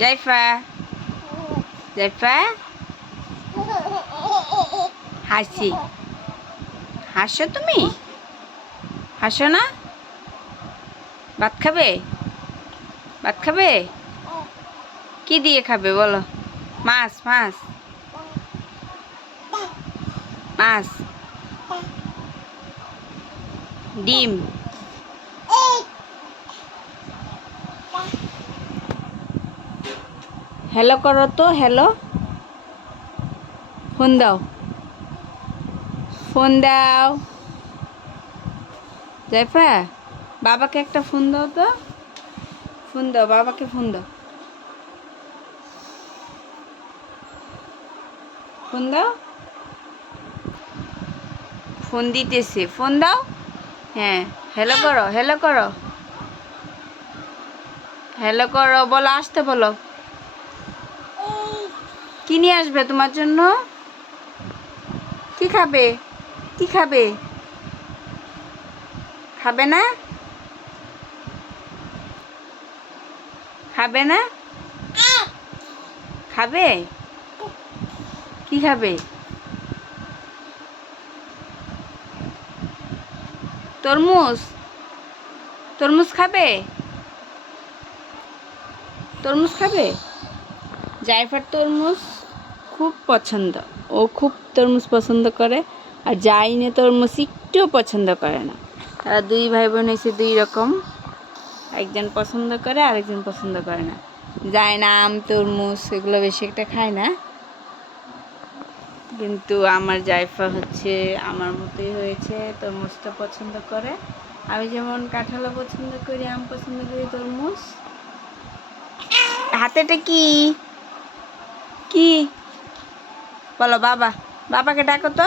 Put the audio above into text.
জাইফা, জাইফা, হাসি, হাসো তুমি? হাসো না? ভাত খাবে? ভাত খাবে? কি দিয়ে খাবে বলো? মাছ, মাছ, মাছ, ডিম। হ্যালো করো তো, হ্যালো। ফোন দাও, ফোন দাও। জাইফা, বাবাকে একটা ফোন দাও তো। ফোন দাও, বাবাকে ফোন দাও। ফোন দাও। ফোন দিতেছে, ফোন দাও। হ্যাঁ, হ্যালো করো, হ্যালো করো, হ্যালো করো, বলো আসতে বলো। কি নিয়ে আসবে তোমার জন্য? কি খাবে? কি খাবে? খাবে না? খাবে না? খাবে? কি খাবে? তরমুজ? তরমুজ খাবে? তরমুজ খাবে? জাইফার তরমুজ খুব পছন্দ। ও খুব তরমুজ পছন্দ করে। আর জাইনে তরমুজ একটুও পছন্দ করে না। তারা দুই ভাই বোন এসে দুই রকম। একজন পছন্দ করে, আরেকজন পছন্দ করে না। যায় না আম, তরমুজ এগুলো বেশি একটা খায় না। কিন্তু আমার জাইফা হচ্ছে আমার মতোই হয়েছে, তরমুজটা পছন্দ করে। আমি যেমন কাঁঠালও পছন্দ করি, আম পছন্দ করি, তরমুজ। হাতেটা কি? কি বলো? বাবা, বাবাকে ডাকো তো।